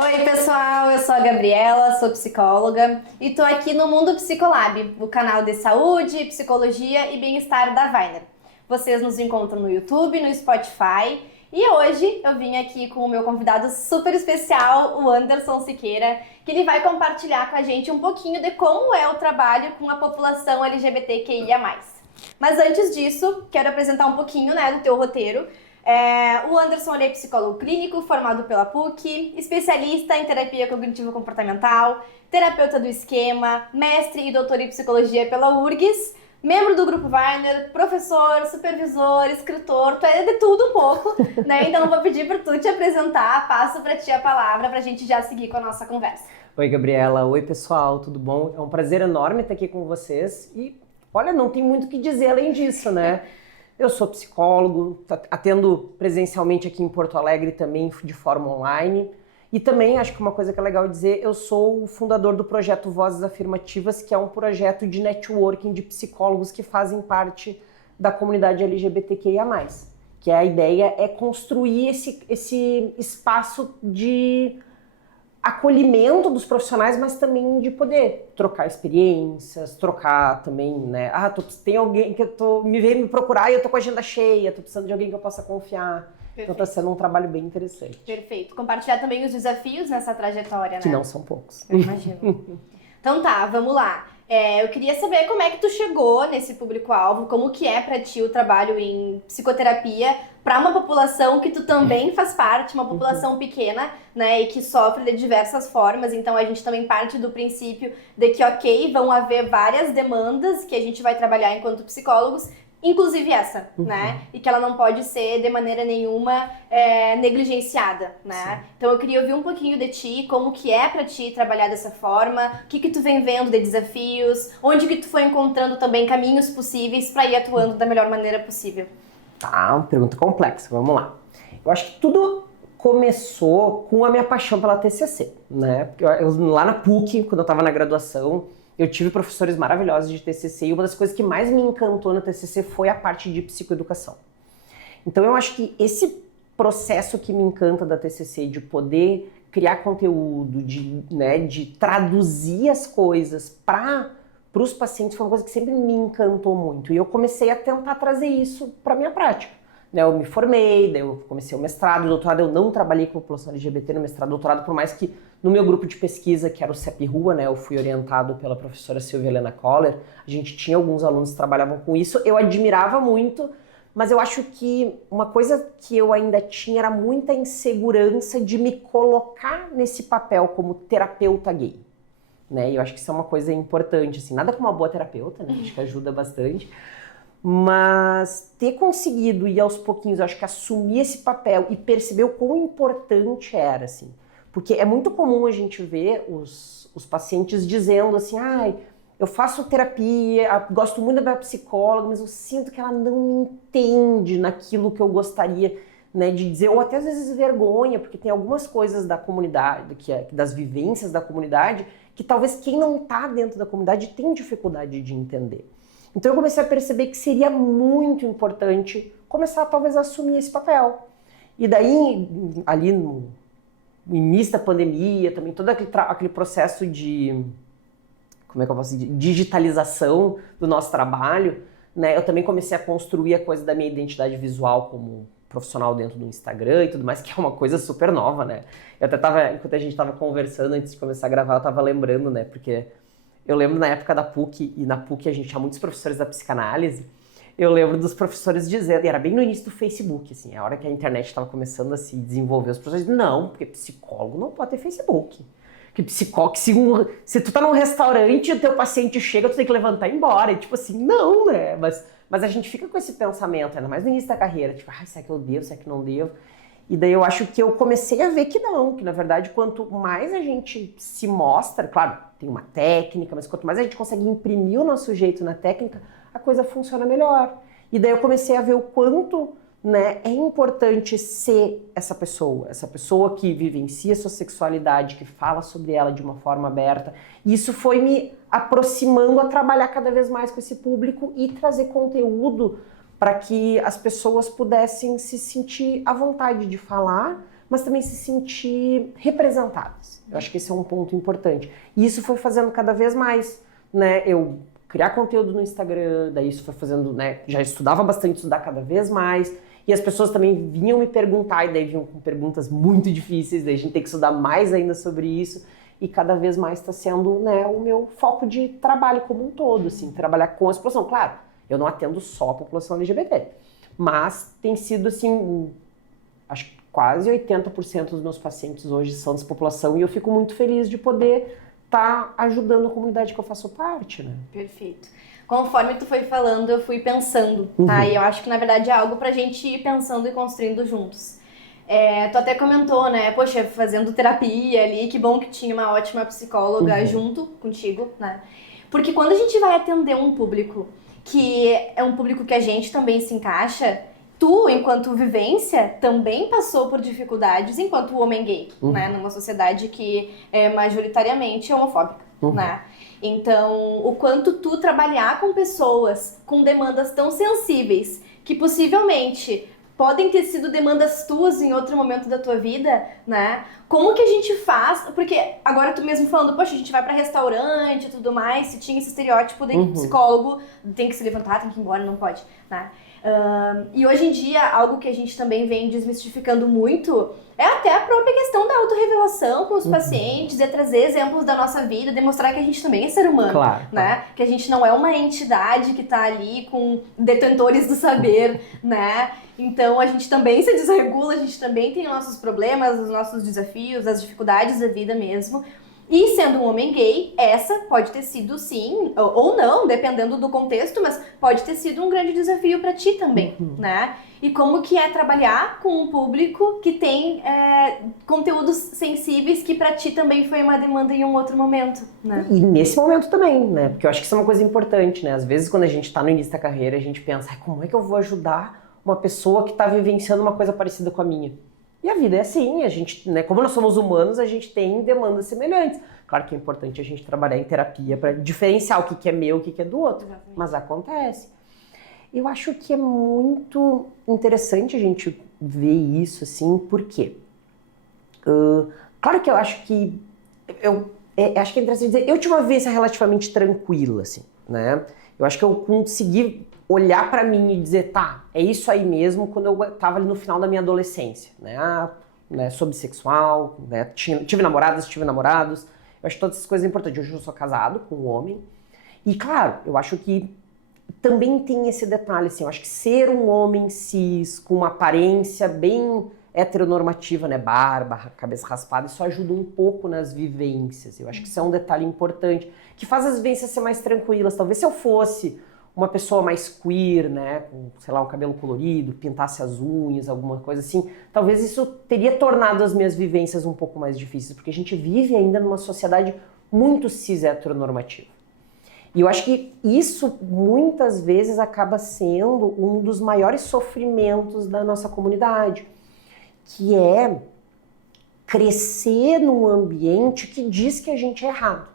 Oi, pessoal, eu sou a Gabriela, sou psicóloga e tô aqui no Mundo Psicolab, o canal de saúde, psicologia e bem-estar da Weiner. Vocês nos encontram no YouTube, no Spotify e hoje eu vim aqui com o meu convidado super especial, o Anderson Siqueira, que ele vai compartilhar com a gente um pouquinho de como é o trabalho com a população LGBTQIA+. Mas antes disso, quero apresentar um pouquinho, do teu roteiro. O Anderson é psicólogo clínico, formado pela PUC, especialista em terapia cognitivo-comportamental, terapeuta do esquema, mestre e doutor em psicologia pela URGS, membro do Grupo Weiner, professor, supervisor, escritor, tu é de tudo um pouco, né? Então eu vou pedir para tu te apresentar, passo para ti a palavra para a gente já seguir com a nossa conversa. Oi, Gabriela. Oi, pessoal, tudo bom? É um prazer enorme estar aqui com vocês e, olha, não tem muito o que dizer além disso, né? Eu sou psicólogo, atendo presencialmente aqui em Porto Alegre também de forma online. E também, acho que uma coisa que é legal dizer, eu sou o fundador do projeto Vozes Afirmativas, que é um projeto de networking de psicólogos que fazem parte da comunidade LGBTQIA+. Que a ideia é construir esse espaço de acolhimento dos profissionais, mas também de poder trocar experiências, trocar também, né? Tem alguém que me veio me procurar e eu tô com a agenda cheia, tô precisando de alguém que eu possa confiar. Perfeito. Então tá sendo um trabalho bem interessante. Perfeito. Compartilhar também os desafios nessa trajetória, né? Que não são poucos. Eu imagino. Então tá, vamos lá. Eu queria saber como é que tu chegou nesse público-alvo, como que é pra ti o trabalho em psicoterapia para uma população que tu também faz parte, uma população pequena, né, e que sofre de diversas formas. Então a gente também parte do princípio de que, ok, vão haver várias demandas que a gente vai trabalhar enquanto psicólogos, inclusive essa, né? E que ela não pode ser de maneira nenhuma negligenciada, né? Sim. Então eu queria ouvir um pouquinho de ti, como que é pra ti trabalhar dessa forma, o que tu vem vendo de desafios, onde que tu foi encontrando também caminhos possíveis pra ir atuando da melhor maneira possível. Tá, uma pergunta complexa, vamos lá. Eu acho que tudo começou com a minha paixão pela TCC, né? Porque lá na PUC, quando eu tava na graduação, eu tive professores maravilhosos de TCC e uma das coisas que mais me encantou no TCC foi a parte de psicoeducação. Então eu acho que esse processo que me encanta da TCC, de poder criar conteúdo, de traduzir as coisas para os pacientes, foi uma coisa que sempre me encantou muito. E eu comecei a tentar trazer isso para minha prática. Eu me formei, daí eu comecei o mestrado, o doutorado. Eu não trabalhei com a população LGBT no mestrado e doutorado, por mais que no meu grupo de pesquisa, que era o CEP-RUA, eu fui orientado pela professora Silvia Helena Koller, a gente tinha alguns alunos que trabalhavam com isso, eu admirava muito, mas eu acho que uma coisa que eu ainda tinha era muita insegurança de me colocar nesse papel como terapeuta gay. E eu acho que isso é uma coisa importante, assim, nada como uma boa terapeuta, acho que ajuda bastante. Mas ter conseguido ir aos pouquinhos, eu acho que assumir esse papel e perceber o quão importante era, assim. Porque é muito comum a gente ver os pacientes dizendo assim, eu faço terapia, gosto muito da minha psicóloga, mas eu sinto que ela não me entende naquilo que eu gostaria, de dizer, ou até às vezes vergonha, porque tem algumas coisas da comunidade, das vivências da comunidade, que talvez quem não está dentro da comunidade tem dificuldade de entender. Então eu comecei a perceber que seria muito importante começar talvez a assumir esse papel. E daí, ali no início da pandemia, também todo aquele processo de, como é que eu posso dizer, digitalização do nosso trabalho, eu também comecei a construir a coisa da minha identidade visual como profissional dentro do Instagram e tudo mais, que é uma coisa super nova, Eu até tava, enquanto a gente tava conversando antes de começar a gravar, eu tava lembrando, porque eu lembro na época da PUC, e na PUC a gente tinha muitos professores da psicanálise, eu lembro dos professores dizendo, e era bem no início do Facebook, assim, a hora que a internet estava começando a se desenvolver, os professores diziam, não, porque psicólogo não pode ter Facebook. Que psicólogo, se tu tá num restaurante e o teu paciente chega, tu tem que levantar e ir embora. E tipo assim, não, Mas a gente fica com esse pensamento, ainda mais no início da carreira, tipo, será que eu devo, será que não devo? E daí eu acho que eu comecei a ver que não, que na verdade quanto mais a gente se mostra, claro, tem uma técnica, mas quanto mais a gente consegue imprimir o nosso jeito na técnica, a coisa funciona melhor. E daí eu comecei a ver o quanto é importante ser essa pessoa que vivencia sua sexualidade, que fala sobre ela de uma forma aberta. E isso foi me aproximando a trabalhar cada vez mais com esse público e trazer conteúdo para que as pessoas pudessem se sentir à vontade de falar, mas também se sentir representadas. Eu acho que esse é um ponto importante. E isso foi fazendo cada vez mais, né? Eu criar conteúdo no Instagram, daí isso foi fazendo, né? Já estudava bastante, estudar cada vez mais. E as pessoas também vinham me perguntar, e daí vinham com perguntas muito difíceis, daí a gente tem que estudar mais ainda sobre isso. E cada vez mais está sendo, né, o meu foco de trabalho como um todo, assim, trabalhar com a população. Claro, eu não atendo só a população LGBT, mas tem sido, assim, acho que quase 80% dos meus pacientes hoje são dessa população e eu fico muito feliz de poder estar ajudando a comunidade que eu faço parte, né? Perfeito. Conforme tu foi falando, eu fui pensando, tá? E eu acho que, na verdade, é algo pra gente ir pensando e construindo juntos. Tu até comentou, né? Poxa, fazendo terapia ali, que bom que tinha uma ótima psicóloga junto contigo, né? Porque quando a gente vai atender um público que é um público que a gente também se encaixa, tu, enquanto vivência, também passou por dificuldades enquanto homem gay, né? Numa sociedade que é majoritariamente homofóbica, né? Então, o quanto tu trabalhar com pessoas com demandas tão sensíveis que possivelmente podem ter sido demandas tuas em outro momento da tua vida, né? Como que a gente faz? Porque agora tu mesmo falando, poxa, a gente vai pra restaurante e tudo mais, se tinha esse estereótipo de que psicólogo tem que se levantar, tem que ir embora, não pode, né? E hoje em dia, algo que a gente também vem desmistificando muito é até a própria questão da autorrevelação com os pacientes, é trazer exemplos da nossa vida, demonstrar que a gente também é ser humano, Claro, né? Que a gente não é uma entidade que tá ali com detentores do saber, né? Então a gente também se desregula, a gente também tem nossos problemas, os nossos desafios, as dificuldades da vida mesmo. E sendo um homem gay, essa pode ter sido sim, ou não, dependendo do contexto, mas pode ter sido um grande desafio para ti também, né? E como que é trabalhar com um público que tem conteúdos sensíveis que para ti também foi uma demanda em um outro momento, né? E nesse momento também, né? Porque eu acho que isso é uma coisa importante, né? Às vezes quando a gente tá no início da carreira, a gente pensa, como é que eu vou ajudar uma pessoa que tá vivenciando uma coisa parecida com a minha? E a vida é assim, a gente, né, como nós somos humanos, a gente tem demandas semelhantes. Claro que é importante a gente trabalhar em terapia para diferenciar o que é meu, o que é do outro. Exatamente. Mas acontece. Eu acho que é muito interessante a gente ver isso, assim, por quê? Claro que eu acho que acho que é interessante dizer, eu tive uma vivência relativamente tranquila, assim, né? Eu acho que eu consegui olhar pra mim e dizer, tá, é isso aí mesmo, quando eu tava ali no final da minha adolescência, né? Sou bissexual, né? Tive namoradas, tive namorados, eu acho todas essas coisas importantes. Hoje eu sou casado com um homem, e claro, eu acho que também tem esse detalhe, assim, eu acho que ser um homem cis, com uma aparência bem heteronormativa, né, barba, cabeça raspada, isso ajuda um pouco nas vivências, eu acho que isso é um detalhe importante, que faz as vivências ser mais tranquilas. Talvez se eu fosse uma pessoa mais queer, né, com, sei lá, um cabelo colorido, pintasse as unhas, alguma coisa assim, talvez isso teria tornado as minhas vivências um pouco mais difíceis, porque a gente vive ainda numa sociedade muito cis heteronormativa. E eu acho que isso muitas vezes acaba sendo um dos maiores sofrimentos da nossa comunidade, que é crescer num ambiente que diz que a gente é errado.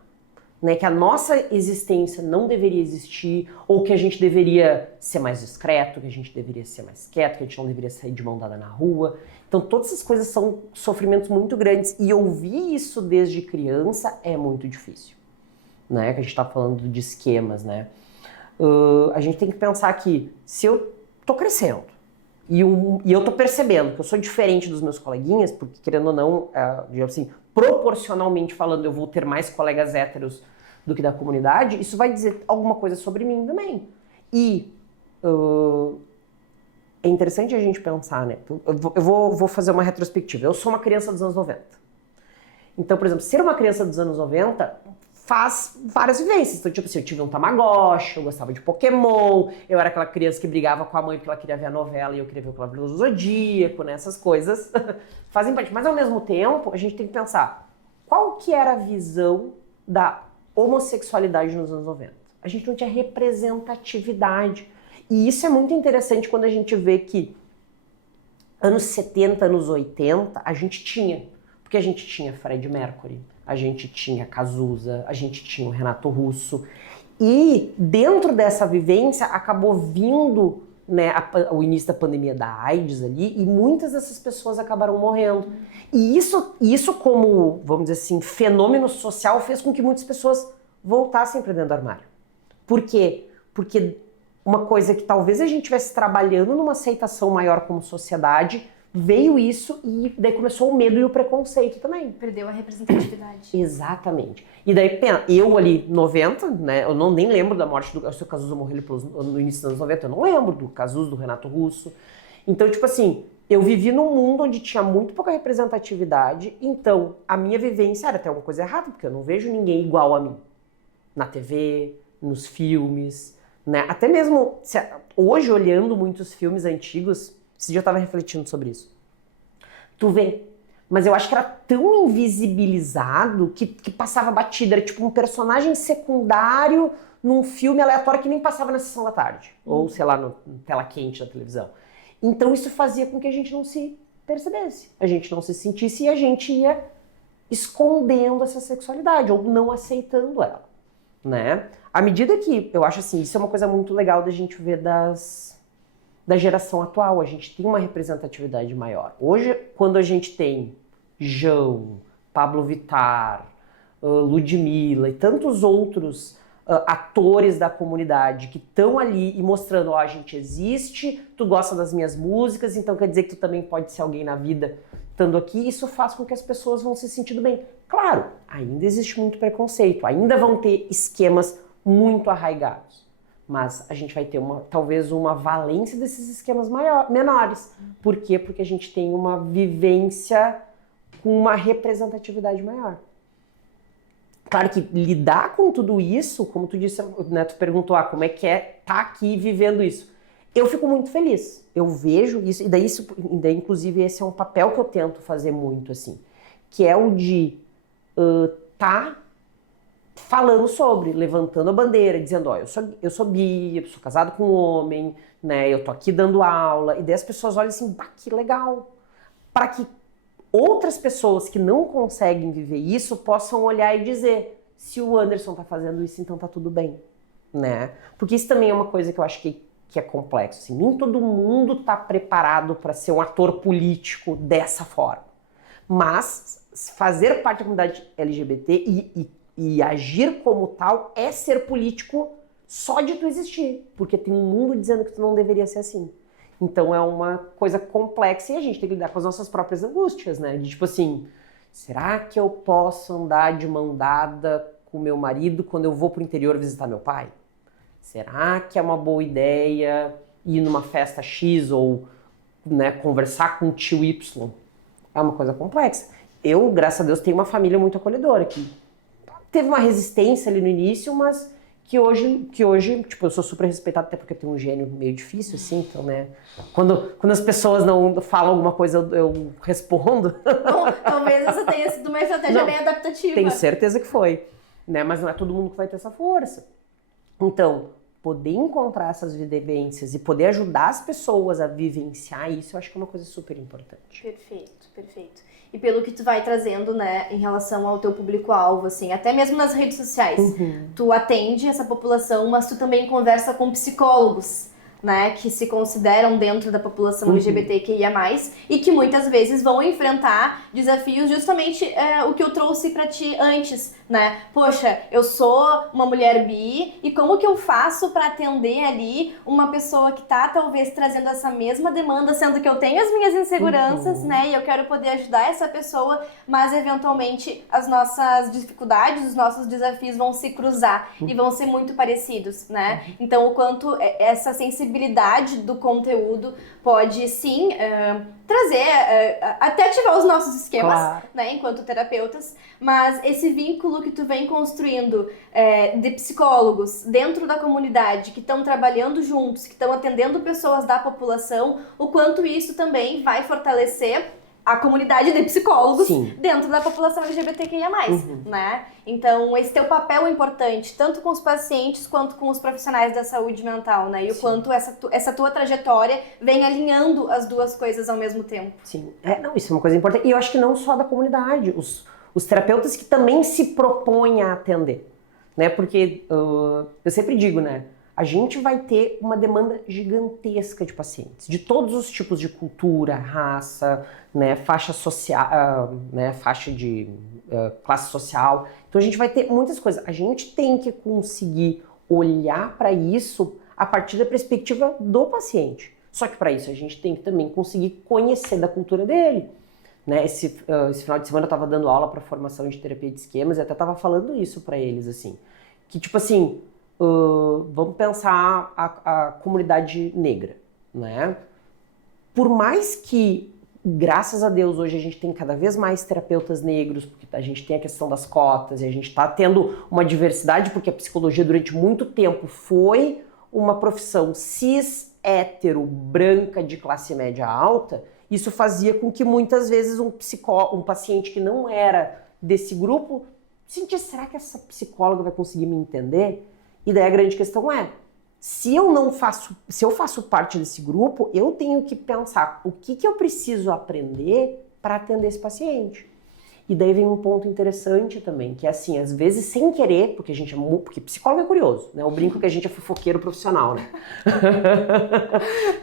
Né, que a nossa existência não deveria existir, ou que a gente deveria ser mais discreto, que a gente deveria ser mais quieto, que a gente não deveria sair de mão dada na rua. Então todas essas coisas são sofrimentos muito grandes, e ouvir isso desde criança é muito difícil, né? Que a gente tá falando de esquemas, né? A gente tem que pensar que se eu tô crescendo, e eu tô percebendo que eu sou diferente dos meus coleguinhas, porque querendo ou não, digamos assim, proporcionalmente falando, eu vou ter mais colegas héteros do que da comunidade, isso vai dizer alguma coisa sobre mim também. E é interessante a gente pensar, né? Eu vou fazer uma retrospectiva. Eu sou uma criança dos anos 90. Então, por exemplo, ser uma criança dos anos 90 faz várias vivências. Então, tipo assim, eu tive um Tamagotchi, eu gostava de Pokémon, eu era aquela criança que brigava com a mãe porque ela queria ver a novela e eu queria ver o Cavaleiro do Zodíaco, né? Essas coisas fazem parte. Mas, ao mesmo tempo, a gente tem que pensar qual que era a visão da homossexualidade nos anos 90. A gente não tinha representatividade. E isso é muito interessante quando a gente vê que anos 70, anos 80, a gente tinha. Porque a gente tinha Freddie Mercury, a gente tinha Cazuza, a gente tinha o Renato Russo. E dentro dessa vivência acabou vindo né, o início da pandemia da AIDS ali, e muitas dessas pessoas acabaram morrendo. E isso como, vamos dizer assim, fenômeno social fez com que muitas pessoas voltassem para dentro do armário. Por quê? Porque uma coisa que talvez a gente estivesse trabalhando numa aceitação maior como sociedade, veio isso e daí começou o medo e o preconceito também. Perdeu a representatividade. Exatamente. E daí, eu ali, 90, né, eu nem lembro da morte do seu Cazuza, morreu no início dos anos 90, eu não lembro do Cazuza, do Renato Russo. Então, tipo assim, eu vivi num mundo onde tinha muito pouca representatividade, então a minha vivência era até uma coisa errada, porque eu não vejo ninguém igual a mim. Na TV, nos filmes, né? Até mesmo, hoje olhando muitos filmes antigos, esse dia eu tava refletindo sobre isso. Tu vê, mas eu acho que era tão invisibilizado que passava batida, era tipo um personagem secundário num filme aleatório que nem passava na sessão da tarde, ou sei lá, no tela quente da televisão. Então isso fazia com que a gente não se percebesse, a gente não se sentisse e a gente ia escondendo essa sexualidade ou não aceitando ela, né? À medida que, eu acho assim, isso é uma coisa muito legal da gente ver da geração atual, a gente tem uma representatividade maior. Hoje, quando a gente tem Jão, Pablo Vittar, Ludmilla e tantos outros atores da comunidade que estão ali e mostrando, ó, a gente existe, tu gosta das minhas músicas, então quer dizer que tu também pode ser alguém na vida estando aqui, isso faz com que as pessoas vão se sentindo bem. Claro, ainda existe muito preconceito, ainda vão ter esquemas muito arraigados, mas a gente vai ter talvez uma valência desses esquemas menores. Por quê? Porque a gente tem uma vivência com uma representatividade maior. Claro que lidar com tudo isso, como tu disse, né, tu perguntou, como é que é estar aqui vivendo isso? Eu fico muito feliz. Eu vejo isso, e daí inclusive esse é um papel que eu tento fazer muito, assim, que é o de tá falando sobre, levantando a bandeira, dizendo, ó, eu sou bi, eu sou casado com um homem, né, eu tô aqui dando aula, e daí as pessoas olham assim, que legal, para que outras pessoas que não conseguem viver isso possam olhar e dizer, se o Anderson tá fazendo isso, então tá tudo bem, né? Porque isso também é uma coisa que eu acho que é complexo, assim, nem todo mundo tá preparado para ser um ator político dessa forma, mas fazer parte da comunidade LGBT e agir como tal é ser político só de tu existir, porque tem um mundo dizendo que tu não deveria ser assim. Então é uma coisa complexa e a gente tem que lidar com as nossas próprias angústias, né? De tipo assim, será que eu posso andar de mão dada com meu marido quando eu vou pro interior visitar meu pai? Será que é uma boa ideia ir numa festa X ou, né, conversar com o tio Y? É uma coisa complexa. Eu, graças a Deus, tenho uma família muito acolhedora que teve uma resistência ali no início, mas que hoje, tipo, eu sou super respeitada, até porque eu tenho um gênio meio difícil, assim, então, né, quando as pessoas não falam alguma coisa, eu respondo. Bom, talvez essa tenha sido uma estratégia bem adaptativa. Tenho certeza que foi, né, mas não é todo mundo que vai ter essa força. Então, poder encontrar essas vivências e poder ajudar as pessoas a vivenciar isso, eu acho que é uma coisa super importante. Perfeito, perfeito. E pelo que tu vai trazendo, né, em relação ao teu público-alvo, assim, até mesmo nas redes sociais, tu atende essa população, mas tu também conversa com psicólogos, né, que se consideram dentro da população LGBTQIA+, e que muitas vezes vão enfrentar desafios justamente o que eu trouxe pra ti antes, né? Poxa, eu sou uma mulher bi e como que eu faço pra atender ali uma pessoa que tá talvez trazendo essa mesma demanda, sendo que eu tenho as minhas inseguranças, né? E eu quero poder ajudar essa pessoa, mas eventualmente as nossas dificuldades, os nossos desafios vão se cruzar e vão ser muito parecidos, né? Então, o quanto essa sensibilidade do conteúdo pode sim trazer, até ativar os nossos esquemas, claro, né, enquanto terapeutas, mas esse vínculo que tu vem construindo de psicólogos dentro da comunidade, que estão trabalhando juntos, que estão atendendo pessoas da população, o quanto isso também vai fortalecer a comunidade de psicólogos, sim, dentro da população LGBTQIA+, né? Então, esse teu papel é importante, tanto com os pacientes quanto com os profissionais da saúde mental, né? E o quanto essa tua trajetória vem alinhando as duas coisas ao mesmo tempo. Sim, não, isso é uma coisa importante. E eu acho que não só da comunidade, os terapeutas que também se propõem a atender, né? Porque eu sempre digo, né? a gente vai ter uma demanda gigantesca de pacientes, de todos os tipos de cultura, raça, né, faixa social, faixa de classe social. Então a gente vai ter muitas coisas. A gente tem que conseguir olhar para isso a partir da perspectiva do paciente. Só que para isso a gente tem que também conseguir conhecer da cultura dele. Né? Esse final de semana eu estava dando aula para formação de terapia de esquemas e até estava falando isso para eles, assim. Que tipo assim, vamos pensar a comunidade negra, né? Por mais que, graças a Deus, hoje a gente tem cada vez mais terapeutas negros, porque a gente tem a questão das cotas e a gente está tendo uma diversidade, porque a psicologia durante muito tempo foi uma profissão cis, hétero, branca, de classe média alta. Isso fazia com que muitas vezes um paciente que não era desse grupo sentisse, será que essa psicóloga vai conseguir me entender? E daí a grande questão é, se eu faço parte desse grupo, eu tenho que pensar o que eu preciso aprender para atender esse paciente. E daí vem um ponto interessante também, que é assim, às vezes sem querer, porque psicólogo é curioso, né? Eu brinco que a gente é fofoqueiro profissional, né?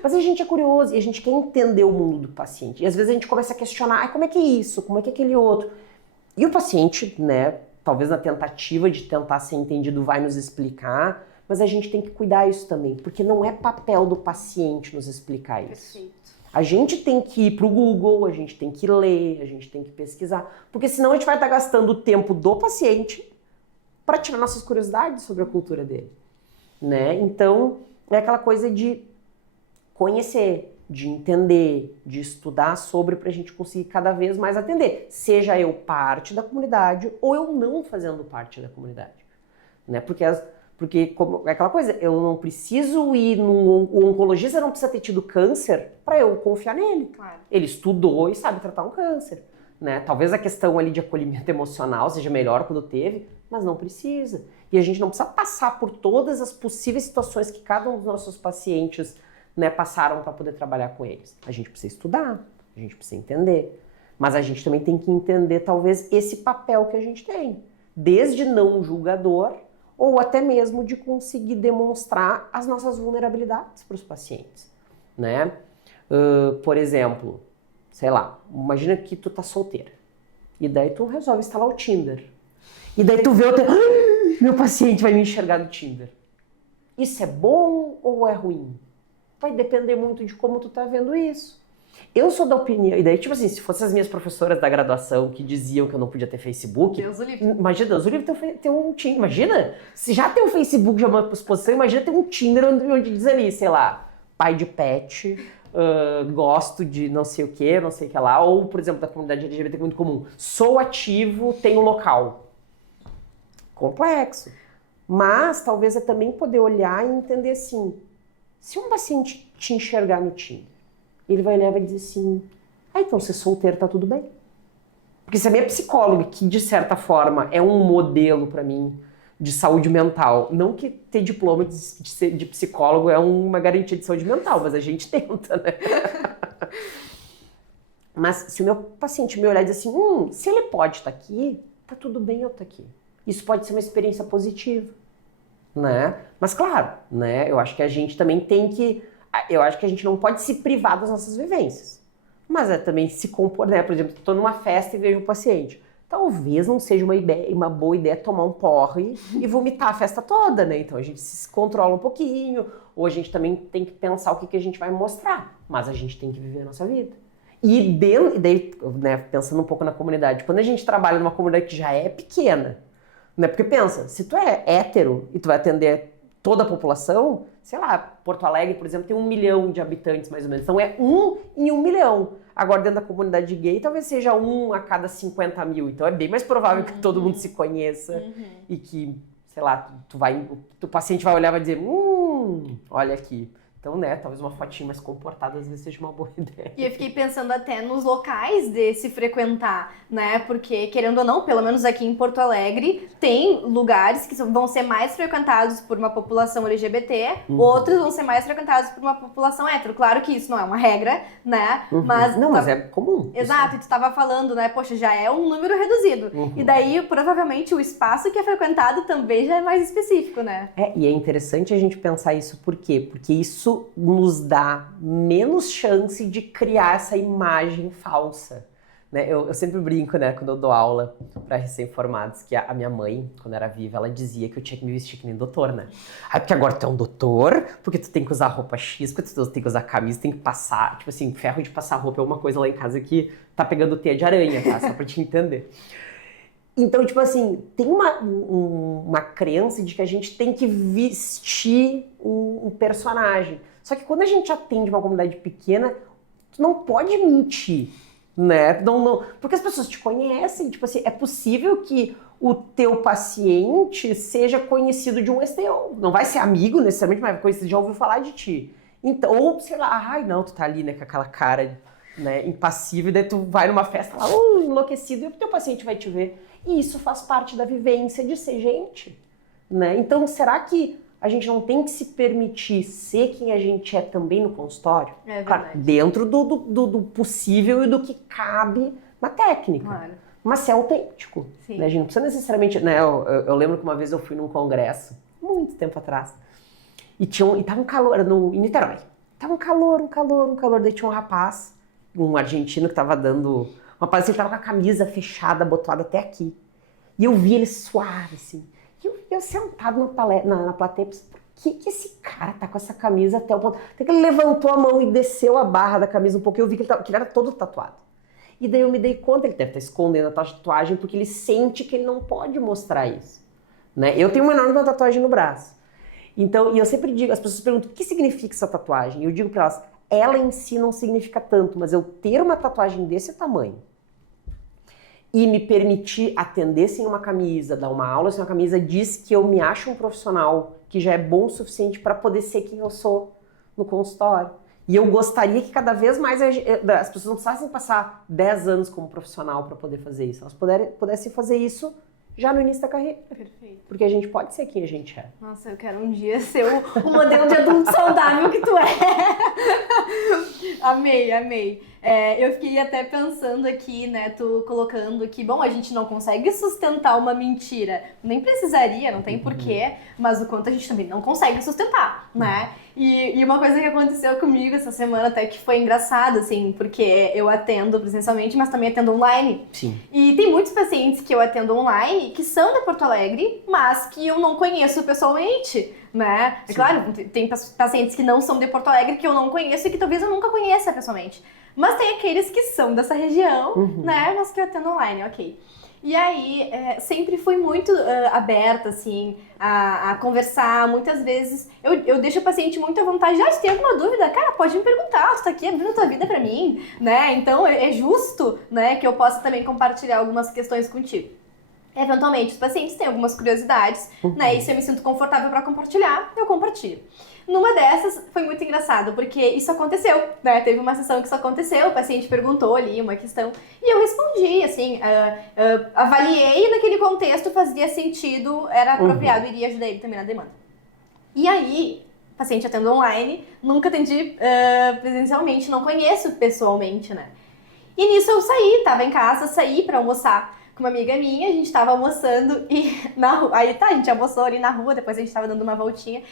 Mas a gente é curioso e a gente quer entender o mundo do paciente. E às vezes a gente começa a questionar, como é que é isso? Como é que é aquele outro? E o paciente, né, talvez na tentativa de tentar ser entendido, vai nos explicar, mas a gente tem que cuidar isso também, porque não é papel do paciente nos explicar isso. Perfeito. A gente tem que ir pro Google, a gente tem que ler, a gente tem que pesquisar, porque senão a gente vai estar gastando o tempo do paciente para tirar nossas curiosidades sobre a cultura dele, né? Então, é aquela coisa de conhecer, de entender, de estudar sobre para a gente conseguir cada vez mais atender, seja eu parte da comunidade ou eu não fazendo parte da comunidade, né? Porque como, é aquela coisa, eu não preciso ir o oncologista não precisa ter tido câncer para eu confiar nele. Claro. Ele estudou e sabe tratar um câncer, né? Talvez a questão ali de acolhimento emocional seja melhor quando teve, mas não precisa. E a gente não precisa passar por todas as possíveis situações que cada um dos nossos pacientes, né, passaram para poder trabalhar com eles. A gente precisa estudar, a gente precisa entender. Mas a gente também tem que entender talvez esse papel que a gente tem, desde não julgador, ou até mesmo de conseguir demonstrar as nossas vulnerabilidades para os pacientes, né? Por exemplo, sei lá, imagina que tu tá solteira, e daí tu resolve instalar o Tinder, e daí tu vê meu paciente vai me enxergar no Tinder. Isso é bom ou é ruim? Vai depender muito de como tu tá vendo isso. Eu sou da opinião, e daí tipo assim, se fossem as minhas professoras da graduação que diziam que eu não podia ter Facebook, Deus o livre. Imagina, Deus o livre ter um Tinder, imagina, se já tem um Facebook já é uma exposição, imagina ter um Tinder onde diz ali, sei lá, pai de pet, gosto de não sei o que lá, ou por exemplo da comunidade LGBT que é muito comum, sou ativo, tenho local. Complexo. Mas talvez é também poder olhar e entender assim, se um paciente te enxergar no Tinder, ele vai olhar e vai dizer assim, então ser solteiro tá tudo bem. Porque se a minha psicóloga, que de certa forma é um modelo para mim de saúde mental, não que ter diploma de psicólogo é uma garantia de saúde mental, mas a gente tenta, né? Mas se o meu paciente me olhar e dizer assim, se ele pode estar aqui, tá tudo bem eu estar aqui. Isso pode ser uma experiência positiva, né? Mas claro, né? Eu acho que a gente também tem que... Eu acho que a gente não pode se privar das nossas vivências. Mas é também se compor, né? Por exemplo, estou numa festa e vejo um paciente. Talvez não seja uma boa ideia tomar um porre e vomitar a festa toda, né? Então a gente se controla um pouquinho, ou a gente também tem que pensar o que a gente vai mostrar. Mas a gente tem que viver a nossa vida. E daí, né, pensando um pouco na comunidade, quando a gente trabalha numa comunidade que já é pequena, né? Porque pensa, se tu é hétero e tu vai atender toda a população, sei lá, Porto Alegre, por exemplo, tem 1 milhão de habitantes, mais ou menos. Então é 1 em 1 milhão. Agora, dentro da comunidade gay, talvez seja 1 a cada 50 mil. Então é bem mais provável que todo mundo se conheça e que, sei lá, o paciente vai olhar e vai dizer, olha aqui, Então, né, talvez uma fotinha mais comportada às vezes seja uma boa ideia. E eu fiquei pensando até nos locais de se frequentar, né? Porque, querendo ou não, pelo menos aqui em Porto Alegre, tem lugares que vão ser mais frequentados por uma população LGBT, outros vão ser mais frequentados por uma população hétero. Claro que isso não é uma regra, né? Mas não, mas é comum. Exato, e tu estava falando, né? Poxa, já é um número reduzido. E daí, provavelmente, o espaço que é frequentado também já é mais específico, né? E é interessante a gente pensar isso, por quê? Porque isso nos dá menos chance de criar essa imagem falsa, né? Eu sempre brinco, né, quando eu dou aula para recém-formados, que a minha mãe, quando era viva, ela dizia que eu tinha que me vestir que nem doutor, né? Aí porque agora tu é um doutor, porque tu tem que usar roupa X, porque tu tem que usar camisa, tem que passar, tipo assim, ferro de passar roupa é uma coisa lá em casa que tá pegando teia de aranha, tá? Só pra te entender. Então, tipo assim, tem uma crença de que a gente tem que vestir um personagem. Só que quando a gente atende uma comunidade pequena, tu não pode mentir, né? Não, porque as pessoas te conhecem. Tipo assim, é possível que o teu paciente seja conhecido de um STO. Não vai ser amigo necessariamente, mas conhecido, já ouviu falar de ti. Então, ou sei lá, ai não, tu tá ali, né, com aquela cara, né, impassível, e daí tu vai numa festa lá, enlouquecido, e o teu paciente vai te ver. E isso faz parte da vivência de ser gente, né? Então, será que a gente não tem que se permitir ser quem a gente é também no consultório? É claro, dentro do possível e do que cabe na técnica. Claro. Mas ser autêntico. Né? A gente não precisa necessariamente... Né? Eu lembro que uma vez eu fui num congresso, muito tempo atrás, e tava um calor, em Niterói. Tava um calor. Daí tinha um rapaz, um argentino que tava dando... Um rapaz, ele tava com a camisa fechada, abotoada até aqui. E eu vi ele suar, assim. E eu sentado na plateia, pensei, por que esse cara tá com essa camisa até o ponto? Até que ele levantou a mão e desceu a barra da camisa um pouco, e eu vi que ele era todo tatuado. E daí eu me dei conta, ele deve estar escondendo a tatuagem, porque ele sente que ele não pode mostrar isso. Né? Eu tenho uma enorme tatuagem no braço. Então, e eu sempre digo, as pessoas perguntam, o que significa essa tatuagem? E eu digo para elas, ela em si não significa tanto, mas eu ter uma tatuagem desse tamanho, e me permitir atender sem uma camisa, dar uma aula sem uma camisa, diz que eu me acho um profissional que já é bom o suficiente para poder ser quem eu sou no consultório. E eu gostaria que cada vez mais as pessoas não precisassem passar 10 anos como profissional para poder fazer isso. Elas pudessem fazer isso já no início da carreira. Perfeito. Porque a gente pode ser quem a gente é. Nossa, eu quero um dia ser o modelo de adulto saudável que tu é. Amei. Eu fiquei até pensando aqui, né, tu colocando que, bom, a gente não consegue sustentar uma mentira. Nem precisaria, não tem porquê, mas o quanto a gente também não consegue sustentar, né? E uma coisa que aconteceu comigo essa semana até que foi engraçado, assim, porque eu atendo presencialmente, mas também atendo online. Sim. E tem muitos pacientes que eu atendo online que são de Porto Alegre, mas que eu não conheço pessoalmente, né? É claro, tem pacientes que não são de Porto Alegre que eu não conheço e que talvez eu nunca conheça pessoalmente. Mas tem aqueles que são dessa região, né? Mas que eu atendo online, ok. E aí, sempre fui muito aberta, assim, a conversar. Muitas vezes, eu deixo o paciente muito à vontade. Se tem alguma dúvida, cara, pode me perguntar. Tu tá aqui abrindo tua vida pra mim, né? Então, é justo, né, que eu possa também compartilhar algumas questões contigo. Eventualmente, os pacientes têm algumas curiosidades, né? E se eu me sinto confortável pra compartilhar, eu compartilho. Numa dessas, foi muito engraçado, porque isso aconteceu, né? Teve uma sessão que isso aconteceu, o paciente perguntou ali uma questão, e eu respondi, assim, avaliei naquele contexto, fazia sentido, era apropriado, iria ajudar ele também na demanda. E aí, paciente atendo online, nunca atendi presencialmente, não conheço pessoalmente, né? E nisso eu tava em casa, saí pra almoçar com uma amiga minha, a gente tava almoçando, e aí a gente almoçou ali na rua, depois a gente tava dando uma voltinha,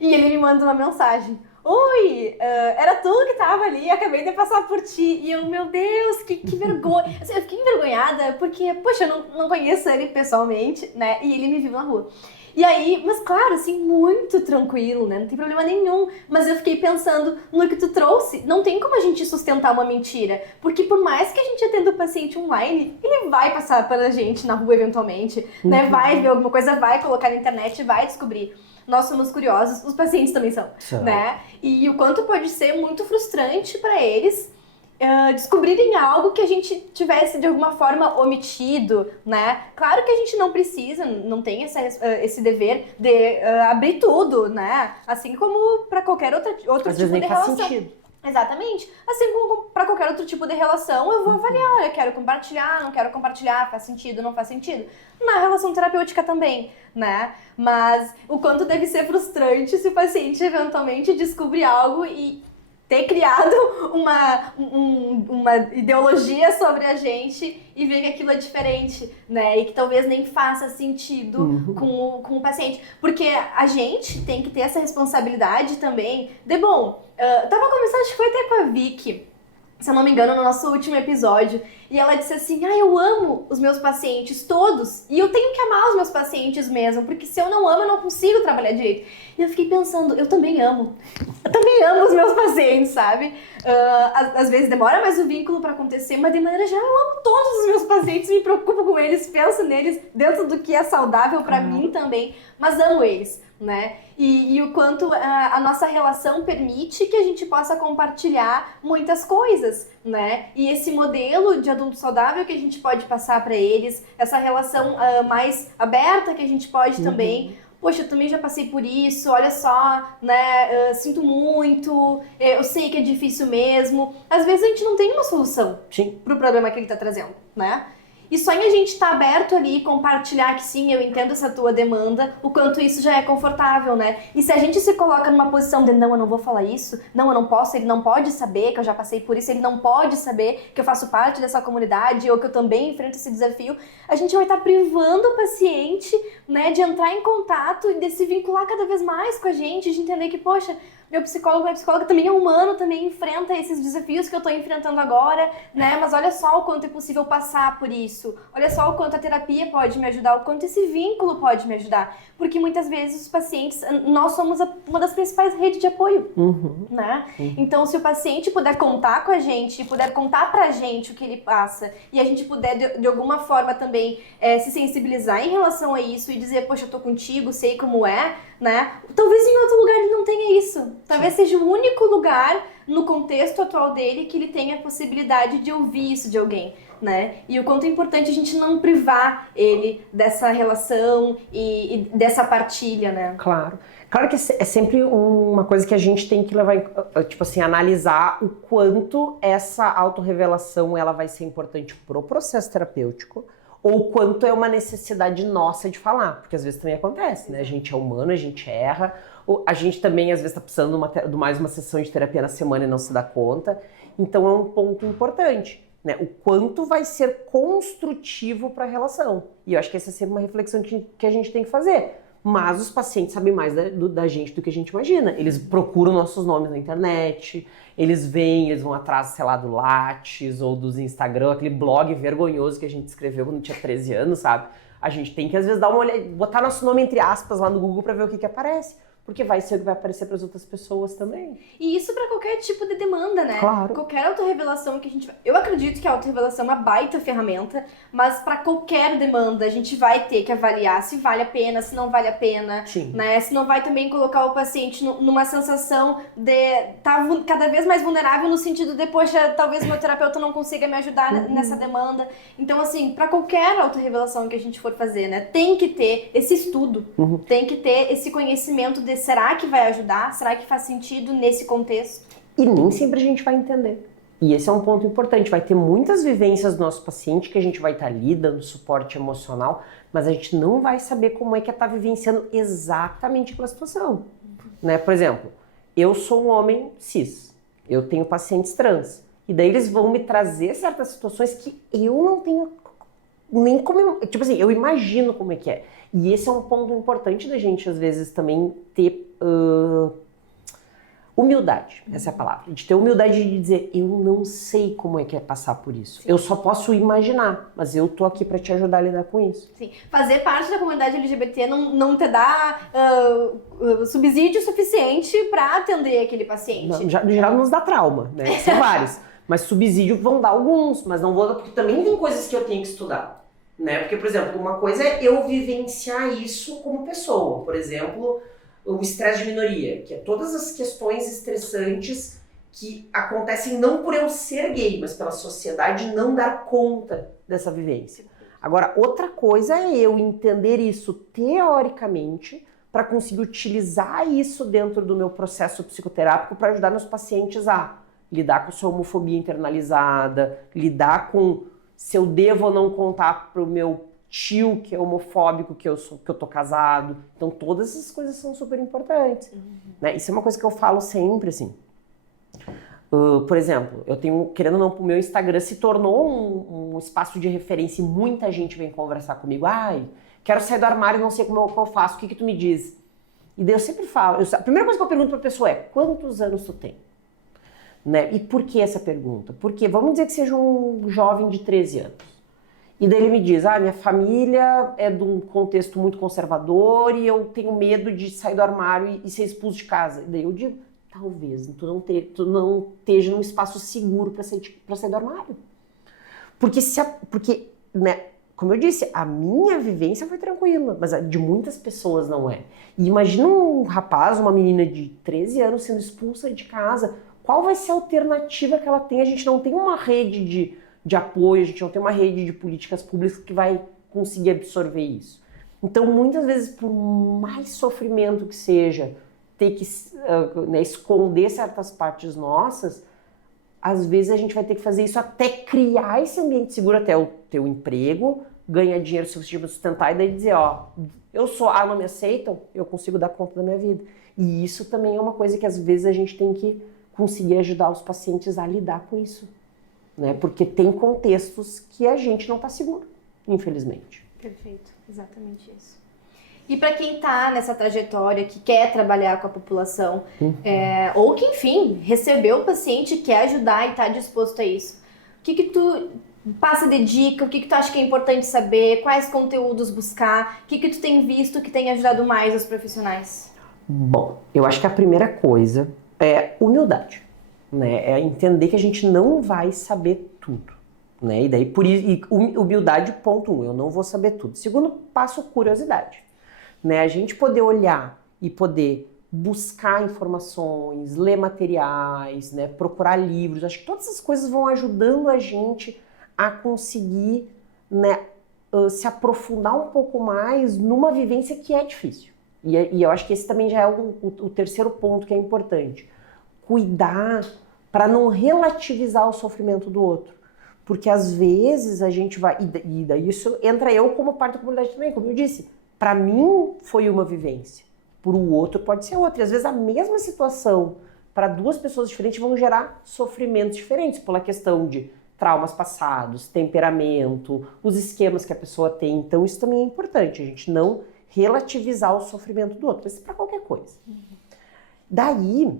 e ele me manda uma mensagem. Oi, era tu que tava ali, acabei de passar por ti. E eu, meu Deus, que vergonha. Assim, eu fiquei envergonhada porque, poxa, eu não conheço ele pessoalmente, né? E ele me viu na rua. E aí, mas claro, assim, muito tranquilo, né? Não tem problema nenhum. Mas eu fiquei pensando no que tu trouxe. Não tem como a gente sustentar uma mentira. Porque por mais que a gente atenda o paciente online, ele vai passar pela gente na rua eventualmente, né? Vai ver alguma coisa, vai colocar na internet, vai descobrir. Nós somos curiosos, os pacientes também são, né? E o quanto pode ser muito frustrante para eles descobrirem algo que a gente tivesse de alguma forma omitido, né? Claro que a gente não precisa, não tem esse dever de abrir tudo, né? Assim como para qualquer outro Às tipo vezes de nem faz relação. sentido. Exatamente. Assim como para qualquer outro tipo de relação, eu vou avaliar, olha, quero compartilhar, não quero compartilhar, faz sentido, não faz sentido. Na relação terapêutica também, né? Mas o quanto deve ser frustrante se o paciente eventualmente descobrir algo e ter criado uma ideologia sobre a gente e ver que aquilo é diferente, né? E que talvez nem faça sentido com o paciente. Porque a gente tem que ter essa responsabilidade também de, bom, tava conversando, acho que foi até com a Vicky, se eu não me engano, no nosso último episódio, e ela disse assim, eu amo os meus pacientes todos, e eu tenho que amar os meus pacientes mesmo, porque se eu não amo, eu não consigo trabalhar direito. E eu fiquei pensando, eu também amo os meus pacientes, sabe? Às vezes demora mais o vínculo pra acontecer, mas de maneira geral eu amo todos os meus pacientes, me preocupo com eles, penso neles dentro do que é saudável pra mim também, mas amo eles, né? E o quanto a nossa relação permite que a gente possa compartilhar muitas coisas, né? E esse modelo de adulto saudável que a gente pode passar para eles, essa relação mais aberta que a gente pode também. Poxa, eu também já passei por isso, olha só, né? Sinto muito, eu sei que é difícil mesmo. Às vezes a gente não tem uma solução pro problema que ele tá trazendo, né? E só em a gente estar aberto ali e compartilhar que sim, eu entendo essa tua demanda, o quanto isso já é confortável, né? E se a gente se coloca numa posição de não, eu não vou falar isso, não, eu não posso, ele não pode saber que eu já passei por isso, ele não pode saber que eu faço parte dessa comunidade ou que eu também enfrento esse desafio, a gente vai estar privando o paciente, né, de entrar em contato e de se vincular cada vez mais com a gente, de entender que, poxa, meu psicólogo, minha psicóloga também é humano, também enfrenta esses desafios que eu tô enfrentando agora, né? Mas olha só o quanto é possível passar por isso. Olha só o quanto a terapia pode me ajudar, o quanto esse vínculo pode me ajudar. Porque muitas vezes os pacientes, nós somos uma das principais redes de apoio, né? Então, se o paciente puder contar com a gente, puder contar pra gente o que ele passa, e a gente puder, de alguma forma também, se sensibilizar em relação a isso e dizer, poxa, eu tô contigo, sei como é, né? Talvez em outro lugar ele não tenha isso. Talvez seja o único lugar no contexto atual dele que ele tenha a possibilidade de ouvir isso de alguém, né? E o quanto é importante a gente não privar ele dessa relação e dessa partilha, né? Claro. Claro que é sempre uma coisa que a gente tem que levar, tipo assim, analisar o quanto essa autorrevelação ela vai ser importante pro processo terapêutico, ou quanto é uma necessidade nossa de falar, porque às vezes também acontece, né? A gente é humano, a gente erra, a gente também às vezes está precisando de mais uma sessão de terapia na semana e não se dá conta, então é um ponto importante, né? O quanto vai ser construtivo para a relação, e eu acho que essa é sempre uma reflexão que a gente tem que fazer. Mas os pacientes sabem mais da gente do que a gente imagina. Eles procuram nossos nomes na internet, eles vão atrás, sei lá, do Lattes ou dos Instagram, aquele blog vergonhoso que a gente escreveu quando tinha 13 anos, sabe? A gente tem que, às vezes, dar uma olhada, botar nosso nome entre aspas lá no Google pra ver o que aparece. Porque vai ser o que vai aparecer para as outras pessoas também. E isso para qualquer tipo de demanda, né? Claro. Qualquer autorrevelação que a gente... Eu acredito que a autorrevelação é uma baita ferramenta, mas para qualquer demanda a gente vai ter que avaliar se vale a pena, se não vale a pena, né? Se não vai também colocar o paciente numa sensação de estar cada vez mais vulnerável no sentido de, poxa, talvez meu terapeuta não consiga me ajudar nessa demanda. Então, assim, para qualquer autorrevelação que a gente for fazer, né? Tem que ter esse estudo, tem que ter esse conhecimento de será que vai ajudar? Será que faz sentido nesse contexto? E nem sempre a gente vai entender. E esse é um ponto importante. Vai ter muitas vivências do nosso paciente que a gente vai estar ali dando suporte emocional, mas a gente não vai saber como é que está vivenciando exatamente aquela situação. Né? Por exemplo, eu sou um homem cis, eu tenho pacientes trans, e daí eles vão me trazer certas situações que eu não tenho nem como... Tipo assim, eu imagino como é que é. E esse é um ponto importante da gente, às vezes, também ter humildade, essa é a palavra. De ter humildade de dizer, eu não sei como é que é passar por isso. Sim. Eu só posso imaginar, mas eu tô aqui para te ajudar a lidar com isso. Sim. Fazer parte da comunidade LGBT não te dá subsídio suficiente para atender aquele paciente. Não, no geral, nos dá trauma, né? São vários. Mas subsídio vão dar alguns, mas não vou dar, porque também tem coisas que eu tenho que estudar. Né? Porque, por exemplo, uma coisa é eu vivenciar isso como pessoa. Por exemplo, o estresse de minoria, que é todas as questões estressantes que acontecem não por eu ser gay, mas pela sociedade não dar conta dessa vivência. Agora, outra coisa é eu entender isso teoricamente para conseguir utilizar isso dentro do meu processo psicoterápico para ajudar meus pacientes a lidar com sua homofobia internalizada, lidar com se eu devo ou não contar pro meu tio que é homofóbico que eu tô casado. Então todas essas coisas são super importantes. Né? Isso é uma coisa que eu falo sempre, assim. Por exemplo, eu tenho, querendo ou não, o meu Instagram se tornou um espaço de referência e muita gente vem conversar comigo. Ai, quero sair do armário, não sei como eu faço, o que tu me diz? E daí eu sempre falo, a primeira coisa que eu pergunto pra pessoa é, quantos anos tu tem? Né? E por que essa pergunta? Porque vamos dizer que seja um jovem de 13 anos. E daí ele me diz, minha família é de um contexto muito conservador e eu tenho medo de sair do armário e ser expulso de casa. E daí eu digo, talvez tu não esteja num espaço seguro para sair do armário. Porque, né, como eu disse, a minha vivência foi tranquila, mas a de muitas pessoas não é. E imagina um rapaz, uma menina de 13 anos sendo expulsa de casa. Qual vai ser a alternativa que ela tem? A gente não tem uma rede de apoio, a gente não tem uma rede de políticas públicas que vai conseguir absorver isso. Então, muitas vezes, por mais sofrimento que seja, ter que né, esconder certas partes nossas, às vezes a gente vai ter que fazer isso até criar esse ambiente seguro, até o teu emprego, ganhar dinheiro suficiente para sustentar e daí dizer, eu sou, não me aceitam, eu consigo dar conta da minha vida. E isso também é uma coisa que às vezes a gente tem que conseguir ajudar os pacientes a lidar com isso, né? Porque tem contextos que a gente não está seguro, infelizmente. Perfeito, exatamente isso. E para quem está nessa trajetória, que quer trabalhar com a população, ou que, enfim, recebeu o paciente, quer ajudar e está disposto a isso, o que tu passa de dica, o que tu acha que é importante saber, quais conteúdos buscar, o que tu tem visto que tem ajudado mais os profissionais? Bom, eu acho que a primeira coisa é humildade, né? É entender que a gente não vai saber tudo, né? E daí, por isso, humildade, ponto 1, eu não vou saber tudo. Segundo passo, curiosidade, né? A gente poder olhar e poder buscar informações, ler materiais, né? Procurar livros, acho que todas essas coisas vão ajudando a gente a conseguir, né, se aprofundar um pouco mais numa vivência que é difícil. E eu acho que esse também já é o terceiro ponto que é importante. Cuidar para não relativizar o sofrimento do outro. Porque às vezes a gente vai... E daí isso entra eu como parte da comunidade também, como eu disse. Para mim foi uma vivência. Para o outro pode ser outra. E às vezes a mesma situação para duas pessoas diferentes vão gerar sofrimentos diferentes. Pela questão de traumas passados, temperamento, os esquemas que a pessoa tem. Então isso também é importante. A gente não relativizar o sofrimento do outro, mas para qualquer coisa. Daí,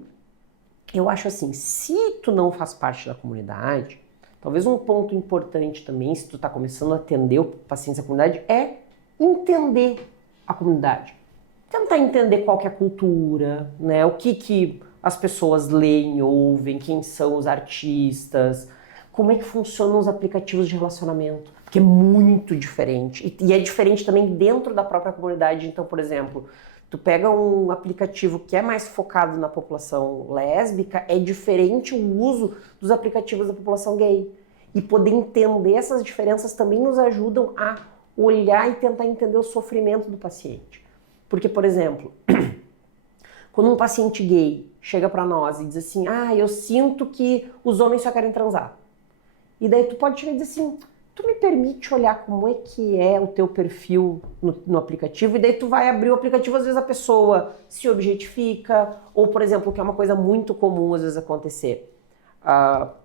eu acho assim, se tu não faz parte da comunidade, talvez um ponto importante também, se tu tá começando a atender o paciente da comunidade, é entender a comunidade. Tentar entender qual que é a cultura, né? O que as pessoas leem, ouvem, quem são os artistas, como é que funcionam os aplicativos de relacionamento, porque é muito diferente. E é diferente também dentro da própria comunidade. Então, por exemplo, tu pega um aplicativo que é mais focado na população lésbica, é diferente o uso dos aplicativos da população gay. E poder entender essas diferenças também nos ajudam a olhar e tentar entender o sofrimento do paciente. Porque, por exemplo, quando um paciente gay chega pra nós e diz assim, eu sinto que os homens só querem transar. E daí tu pode chegar e dizer assim, tu me permite olhar como é que é o teu perfil no aplicativo? E daí tu vai abrir o aplicativo, às vezes a pessoa se objetifica, ou, por exemplo, que é uma coisa muito comum às vezes acontecer.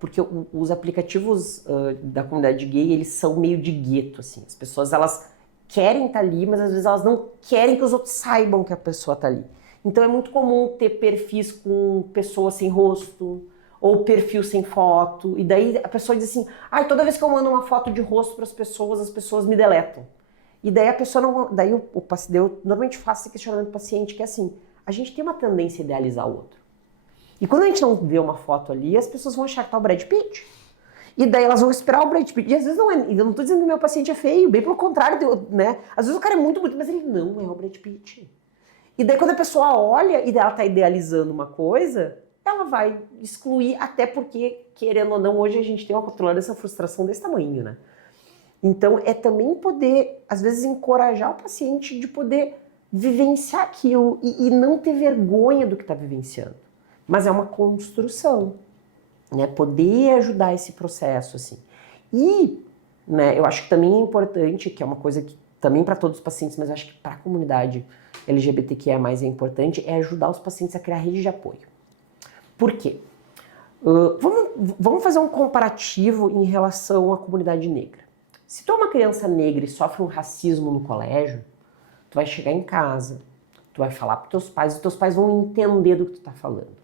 Porque os aplicativos da comunidade gay, eles são meio de gueto, assim. As pessoas, elas querem estar ali, mas às vezes elas não querem que os outros saibam que a pessoa está ali. Então é muito comum ter perfis com pessoas sem rosto, ou perfil sem foto, e daí a pessoa diz assim, toda vez que eu mando uma foto de rosto para as pessoas me deletam. E daí a pessoa não... Daí eu normalmente faço esse questionamento do paciente, que é assim, a gente tem uma tendência a idealizar o outro. E quando a gente não vê uma foto ali, as pessoas vão achar que tá o Brad Pitt. E daí elas vão esperar o Brad Pitt. E às vezes não é. Eu não tô dizendo que o meu paciente é feio, bem pelo contrário, né? Às vezes o cara é muito bonito, mas ele não é o Brad Pitt. E daí quando a pessoa olha e ela tá idealizando uma coisa, ela vai excluir, até porque, querendo ou não, hoje a gente tem uma tolerância à frustração desse tamanho, né? Então, é também poder, às vezes, encorajar o paciente de poder vivenciar aquilo e não ter vergonha do que está vivenciando. Mas é uma construção, né? Poder ajudar esse processo, assim. E, né, eu acho que também é importante, que é uma coisa que também para todos os pacientes, mas eu acho que para a comunidade LGBTQIA+, é importante, é ajudar os pacientes a criar rede de apoio. Por quê? Vamos fazer um comparativo em relação à comunidade negra. Se tu é uma criança negra e sofre um racismo no colégio, tu vai chegar em casa, tu vai falar para teus pais e teus pais vão entender do que tu tá falando.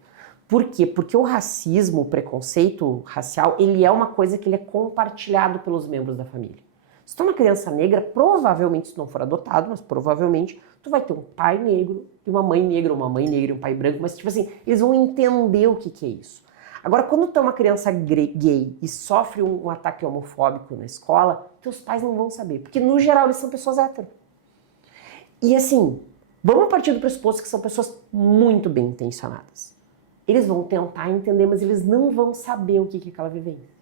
Por quê? Porque o racismo, o preconceito racial, ele é uma coisa que ele é compartilhado pelos membros da família. Se tu é uma criança negra, provavelmente, se tu não for adotado, mas provavelmente, tu vai ter um pai negro e uma mãe negra, ou uma mãe negra e um pai branco, mas tipo assim, eles vão entender o que é isso. Agora, quando tu é uma criança gay e sofre um ataque homofóbico na escola, teus pais não vão saber, porque no geral eles são pessoas héteros. E assim, vamos partir do pressuposto que são pessoas muito bem intencionadas. Eles vão tentar entender, mas eles não vão saber o que é aquela vivência.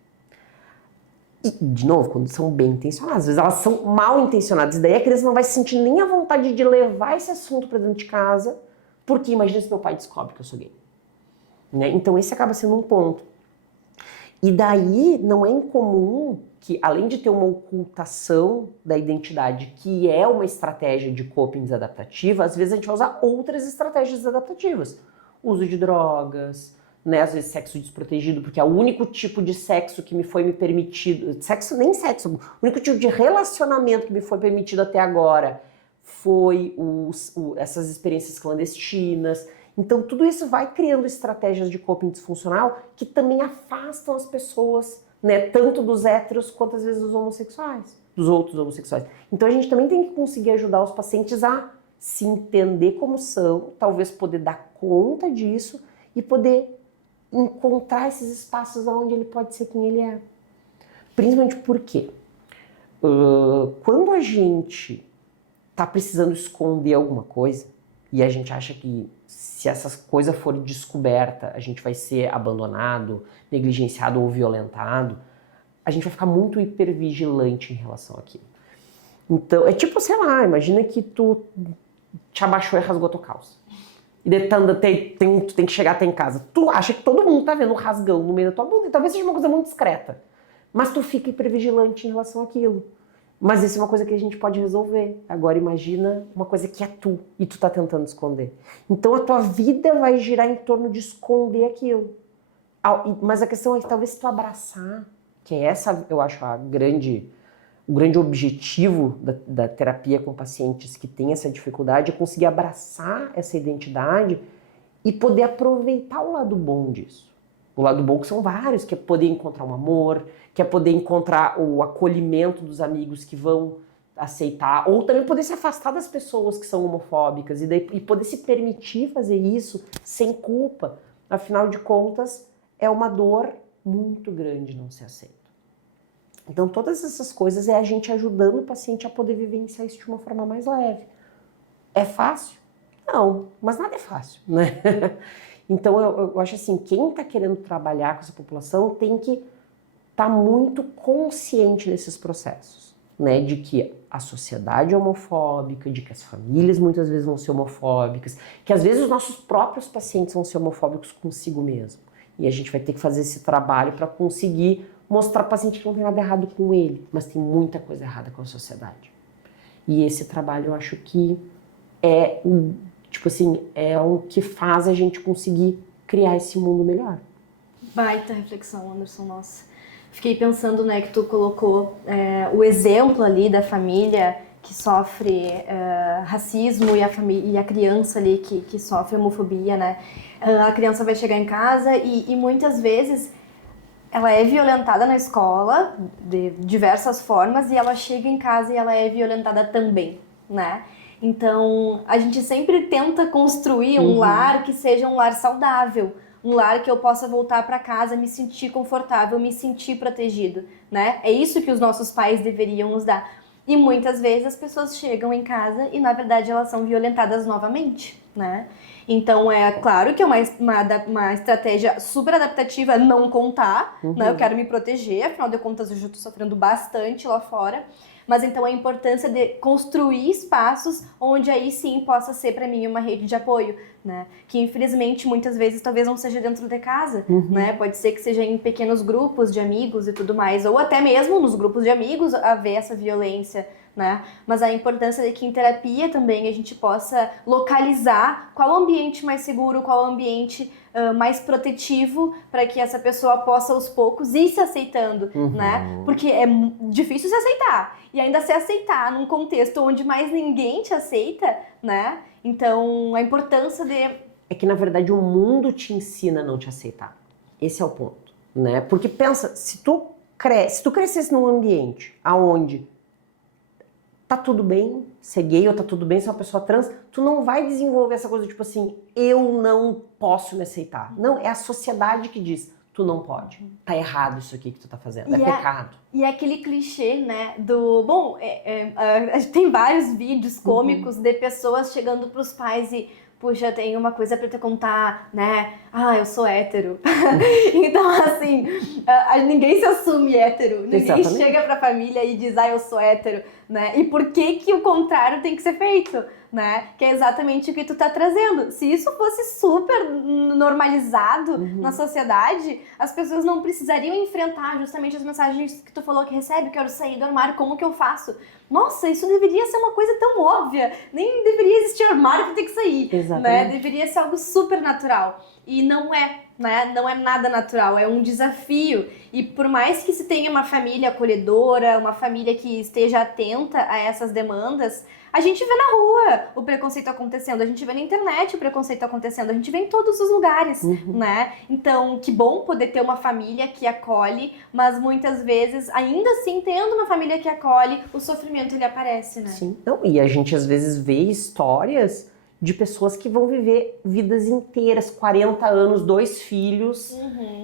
E, de novo, quando são bem intencionadas, às vezes elas são mal intencionadas, e daí a criança não vai sentir nem a vontade de levar esse assunto para dentro de casa, porque imagina se meu pai descobre que eu sou gay. Né? Então esse acaba sendo um ponto. E daí não é incomum que, além de ter uma ocultação da identidade, que é uma estratégia de coping desadaptativa, às vezes a gente vai usar outras estratégias desadaptativas. Uso de drogas, né? Às vezes sexo desprotegido, porque é o único tipo de sexo que me foi permitido, sexo, o único tipo de relacionamento que me foi permitido até agora foi essas experiências clandestinas. Então tudo isso vai criando estratégias de coping disfuncional que também afastam as pessoas, né, tanto dos héteros quanto às vezes dos homossexuais, dos outros homossexuais. Então a gente também tem que conseguir ajudar os pacientes a se entender como são, talvez poder dar conta disso e poder encontrar esses espaços onde ele pode ser quem ele é. Principalmente porque quando a gente tá precisando esconder alguma coisa e a gente acha que se essa coisa for descoberta, a gente vai ser abandonado, negligenciado ou violentado, a gente vai ficar muito hipervigilante em relação àquilo. Então, é tipo, sei lá, imagina que tu te abaixou e rasgou tua calça. E daí tu tem que chegar até em casa. Tu acha que todo mundo tá vendo um rasgão no meio da tua bunda, e talvez seja uma coisa muito discreta. Mas tu fica hipervigilante em relação àquilo. Mas isso é uma coisa que a gente pode resolver. Agora imagina uma coisa que é tu e tu tá tentando esconder. Então a tua vida vai girar em torno de esconder aquilo. Mas a questão é que talvez se tu abraçar, que é essa, eu acho, o grande objetivo da terapia com pacientes que têm essa dificuldade, é conseguir abraçar essa identidade e poder aproveitar o lado bom disso. O lado bom que são vários, que é poder encontrar um amor, que é poder encontrar o acolhimento dos amigos que vão aceitar, ou também poder se afastar das pessoas que são homofóbicas e poder se permitir fazer isso sem culpa. Afinal de contas, é uma dor muito grande não ser aceito. Então todas essas coisas é a gente ajudando o paciente a poder vivenciar isso de uma forma mais leve. É fácil? Não, mas nada é fácil, né? Então eu acho assim, quem está querendo trabalhar com essa população tem que estar muito consciente desses processos, né? De que a sociedade é homofóbica, de que as famílias muitas vezes vão ser homofóbicas, que às vezes os nossos próprios pacientes vão ser homofóbicos consigo mesmo. E a gente vai ter que fazer esse trabalho para conseguir mostrar para o paciente que não tem nada errado com ele, mas tem muita coisa errada com a sociedade. E esse trabalho eu acho que é o que faz a gente conseguir criar esse mundo melhor. Baita reflexão, Anderson, nossa. Fiquei pensando, né, que tu colocou o exemplo ali da família que sofre racismo e a criança ali que sofre homofobia, né? A criança vai chegar em casa e muitas vezes ela é violentada na escola de diversas formas e ela chega em casa e ela é violentada também, né? Então, a gente sempre tenta construir um lar que seja um lar saudável, um lar que eu possa voltar para casa, me sentir confortável, me sentir protegido, né? É isso que os nossos pais deveriam nos dar. E muitas vezes as pessoas chegam em casa e, na verdade, elas são violentadas novamente, né? Então, é claro que é uma estratégia super adaptativa não contar, né? Eu quero me proteger, afinal de contas eu já estou sofrendo bastante lá fora. Mas então a importância de construir espaços onde aí sim possa ser para mim uma rede de apoio, né? Que infelizmente muitas vezes talvez não seja dentro de casa, né? Pode ser que seja em pequenos grupos de amigos e tudo mais, ou até mesmo nos grupos de amigos haver essa violência, né? Mas a importância de que em terapia também a gente possa localizar qual o ambiente mais seguro, qual o ambiente mais protetivo para que essa pessoa possa aos poucos ir se aceitando, né? Porque é difícil se aceitar e ainda se aceitar num contexto onde mais ninguém te aceita, né? Então a importância de... É que na verdade o mundo te ensina a não te aceitar. Esse é o ponto, né? Porque pensa, se tu crescesse num ambiente aonde tá tudo bem ser gay ou tá tudo bem ser uma pessoa trans, tu não vai desenvolver essa coisa tipo assim, eu não posso me aceitar. Não, é a sociedade que diz, tu não pode. Tá errado isso aqui que tu tá fazendo, é pecado. E é aquele clichê, né, do... Bom, tem vários vídeos cômicos de pessoas chegando pros pais e... Puxa, tem uma coisa pra te contar, né? Ah, eu sou hétero. Então, assim, ninguém se assume hétero. Ninguém Exatamente. chega pra família e diz, eu sou hétero, né? E por que o contrário tem que ser feito, né? Que é exatamente o que tu tá trazendo. Se isso fosse super normalizado na sociedade, as pessoas não precisariam enfrentar justamente as mensagens que tu falou que recebe, quero sair do armário, como que eu faço? Nossa, isso deveria ser uma coisa tão óbvia. Nem deveria existir armário pra ter que sair. Né? Deveria ser algo super natural. E não é, né? Não é nada natural, é um desafio. E por mais que se tenha uma família acolhedora, uma família que esteja atenta a essas demandas, a gente vê na rua o preconceito acontecendo, a gente vê na internet o preconceito acontecendo, a gente vê em todos os lugares, né? Então, que bom poder ter uma família que acolhe, mas muitas vezes, ainda assim, tendo uma família que acolhe, o sofrimento ele aparece, né? Sim, não, e a gente às vezes vê histórias de pessoas que vão viver vidas inteiras, 40 anos, 2 filhos,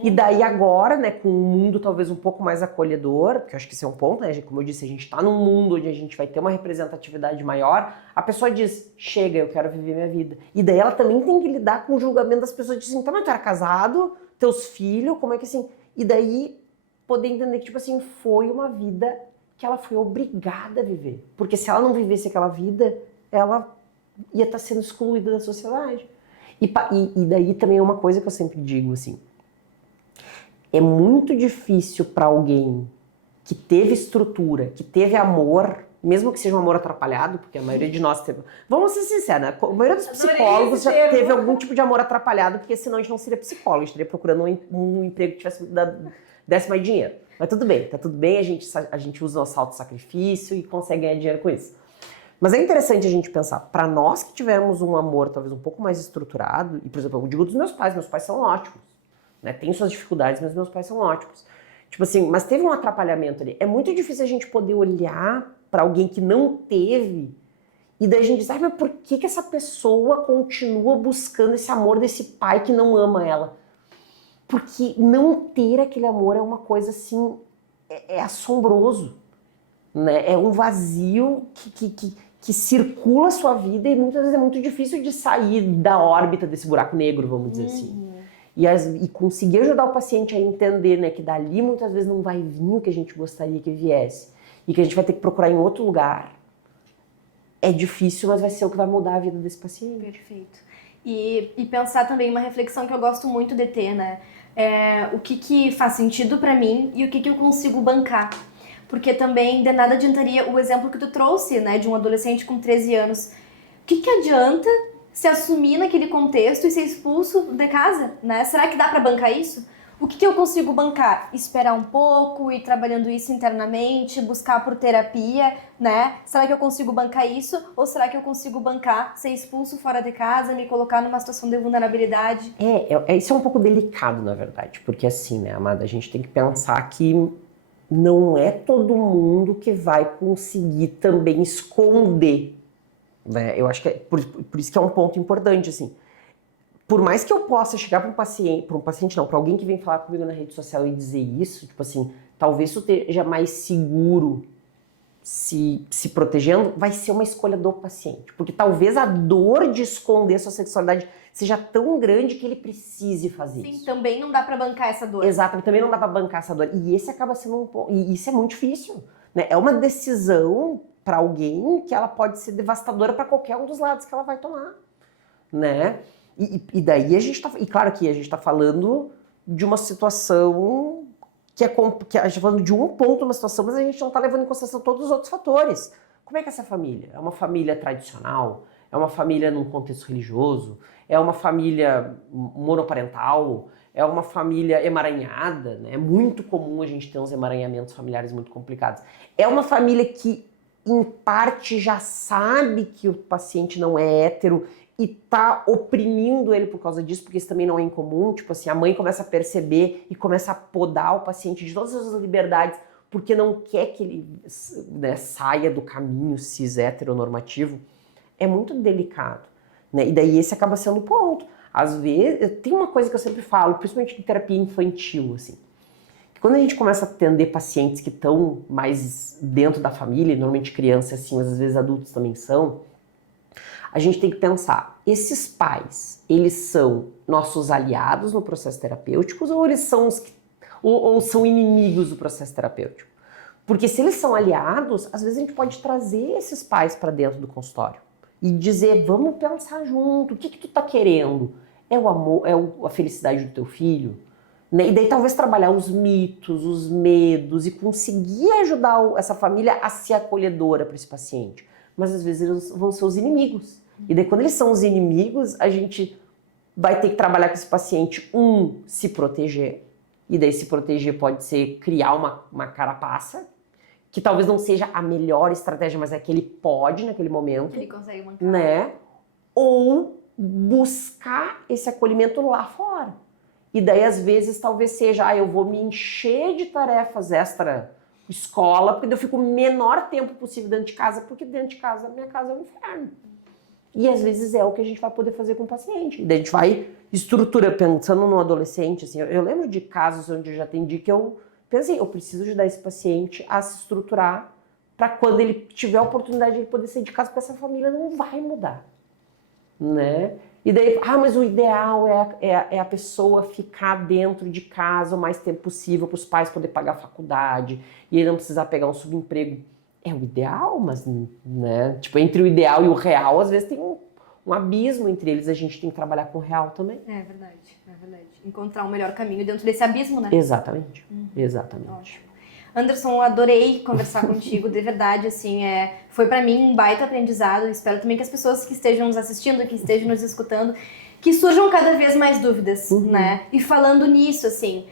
e daí agora, né, com um mundo talvez um pouco mais acolhedor, porque eu acho que esse é um ponto, né, como eu disse, a gente tá num mundo onde a gente vai ter uma representatividade maior, a pessoa diz, chega, eu quero viver minha vida. E daí ela também tem que lidar com o julgamento das pessoas, dizem, então, mas tu era casado, teus filhos, como é que assim? E daí poder entender que, tipo assim, foi uma vida que ela foi obrigada a viver. Porque se ela não vivesse aquela vida, ela ia estar sendo excluída da sociedade. E daí também é uma coisa que eu sempre digo, assim, é muito difícil para alguém que teve estrutura, que teve amor, mesmo que seja um amor atrapalhado, porque a maioria de nós teve... Vamos ser sinceros, né? A maioria dos psicólogos já teve algum tipo de amor atrapalhado, porque senão a gente não seria psicólogo, a gente estaria procurando um emprego que desse mais dinheiro. Mas tudo bem, tá tudo bem, a gente usa o nosso auto-sacrifício e consegue ganhar dinheiro com isso. Mas é interessante a gente pensar, para nós que tivemos um amor talvez um pouco mais estruturado, e por exemplo, eu digo dos meus pais são ótimos, né? Tem suas dificuldades, mas meus pais são ótimos. Tipo assim, mas teve um atrapalhamento ali. É muito difícil a gente poder olhar para alguém que não teve, e daí a gente diz, mas por que essa pessoa continua buscando esse amor desse pai que não ama ela? Porque não ter aquele amor é uma coisa assim, é assombroso, né? É um vazio que circula a sua vida e muitas vezes é muito difícil de sair da órbita desse buraco negro, vamos dizer assim. E conseguir ajudar o paciente a entender, né, que dali muitas vezes não vai vir o que a gente gostaria que viesse e que a gente vai ter que procurar em outro lugar. É difícil, mas vai ser o que vai mudar a vida desse paciente. Perfeito. E pensar também uma reflexão que eu gosto muito de ter, né? O que faz sentido pra mim e o que eu consigo bancar. Porque também de nada adiantaria o exemplo que tu trouxe, né, de um adolescente com 13 anos. O que adianta se assumir naquele contexto e ser expulso de casa, né? Será que dá pra bancar isso? O que eu consigo bancar? Esperar um pouco, ir trabalhando isso internamente, buscar por terapia, né? Será que eu consigo bancar isso? Ou será que eu consigo bancar ser expulso fora de casa, me colocar numa situação de vulnerabilidade? Isso é um pouco delicado, na verdade, porque assim, né, Amada, a gente tem que pensar que não é todo mundo que vai conseguir também esconder, né? Eu acho que por isso que é um ponto importante, assim. Por mais que eu possa chegar para para alguém que vem falar comigo na rede social e dizer isso, tipo assim, talvez isso esteja mais seguro se protegendo, vai ser uma escolha do paciente. Porque talvez a dor de esconder sua sexualidade seja tão grande que ele precise fazer isso. Sim, também não dá pra bancar essa dor. Exato, também não dá pra bancar essa dor. E esse acaba sendo e isso é muito difícil, né? É uma decisão para alguém que ela pode ser devastadora para qualquer um dos lados que ela vai tomar, né? E daí a gente tá... E claro que a gente tá falando de uma situação que a gente tá falando de um ponto, uma situação, mas a gente não tá levando em consideração todos os outros fatores. Como é que é essa família? É uma família tradicional? É uma família num contexto religioso? É uma família monoparental? É uma família emaranhada, né? É muito comum a gente ter uns emaranhamentos familiares muito complicados. É uma família que, em parte, já sabe que o paciente não é hétero e tá oprimindo ele por causa disso, porque isso também não é incomum. Tipo assim, a mãe começa a perceber e começa a podar o paciente de todas as liberdades porque não quer que ele, né, saia do caminho cis heteronormativo. É muito delicado, né? E daí esse acaba sendo o ponto. Às vezes, tem uma coisa que eu sempre falo, principalmente em terapia infantil, assim, que quando a gente começa a atender pacientes que estão mais dentro da família, normalmente crianças assim, mas às vezes adultos também são, a gente tem que pensar, esses pais, eles são nossos aliados no processo terapêutico ou eles são ou são inimigos do processo terapêutico? Porque se eles são aliados, às vezes a gente pode trazer esses pais para dentro do consultório e dizer, vamos pensar junto, o que tu tá querendo? É o amor, é a felicidade do teu filho? Né? E daí talvez trabalhar os mitos, os medos e conseguir ajudar essa família a ser acolhedora para esse paciente. Mas às vezes eles vão ser os inimigos. E daí quando eles são os inimigos, a gente vai ter que trabalhar com esse paciente, se proteger. E daí se proteger pode ser criar uma carapaça, que talvez não seja a melhor estratégia, mas é que ele pode naquele momento. Ele consegue mancar. Né? Ou buscar esse acolhimento lá fora. E daí às vezes talvez seja, eu vou me encher de tarefas extra escola, porque eu fico o menor tempo possível dentro de casa, porque dentro de casa, minha casa é um inferno. E às vezes é o que a gente vai poder fazer com o paciente. E daí a gente vai estruturando, pensando no adolescente, assim, eu lembro de casos onde eu já atendi que eu pensei, eu preciso ajudar esse paciente a se estruturar para quando ele tiver a oportunidade de ele poder sair de casa, porque essa família não vai mudar, né? E daí, mas o ideal é a pessoa ficar dentro de casa o mais tempo possível para os pais poderem pagar a faculdade e ele não precisar pegar um subemprego. É o ideal, mas, né? Tipo, entre o ideal e o real, às vezes tem um abismo entre eles, a gente tem que trabalhar com o real também. É verdade, é verdade. Encontrar um melhor caminho dentro desse abismo, né? Exatamente, exatamente. Ótimo. Anderson, adorei conversar contigo, de verdade, assim, foi pra mim um baita aprendizado. Espero também que as pessoas que estejam nos assistindo, que estejam nos escutando, que surjam cada vez mais dúvidas, né? E falando nisso, assim,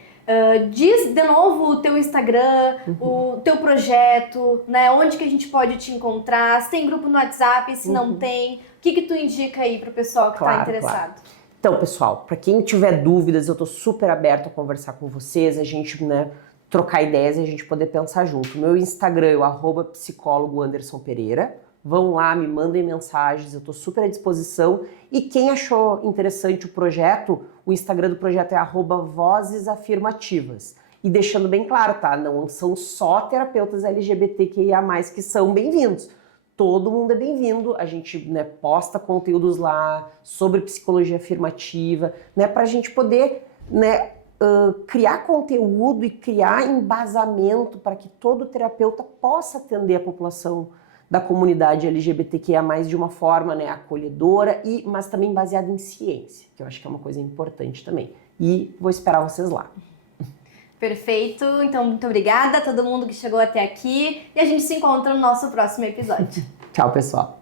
diz de novo o teu Instagram, o teu projeto, né? Onde que a gente pode te encontrar, se tem grupo no WhatsApp, se não tem, o que tu indica aí pro pessoal que tá interessado? Claro. Então, pessoal, para quem tiver dúvidas, eu tô super aberto a conversar com vocês, a gente, né, trocar ideias e a gente poder pensar junto. Meu Instagram é o @psicólogo Anderson Pereira. Vão lá, me mandem mensagens, eu tô super à disposição. E quem achou interessante o projeto, o Instagram do projeto é @vozes afirmativas. E deixando bem claro, tá? Não são só terapeutas LGBTQIA+, que são bem-vindos. Todo mundo é bem-vindo, a gente, né, posta conteúdos lá sobre psicologia afirmativa, né, pra gente poder, né, criar conteúdo e criar embasamento para que todo terapeuta possa atender a população da comunidade LGBTQIA+, de uma forma, né, acolhedora, mas também baseada em ciência, que eu acho que é uma coisa importante também. E vou esperar vocês lá. Perfeito, então muito obrigada a todo mundo que chegou até aqui e a gente se encontra no nosso próximo episódio. Tchau, pessoal.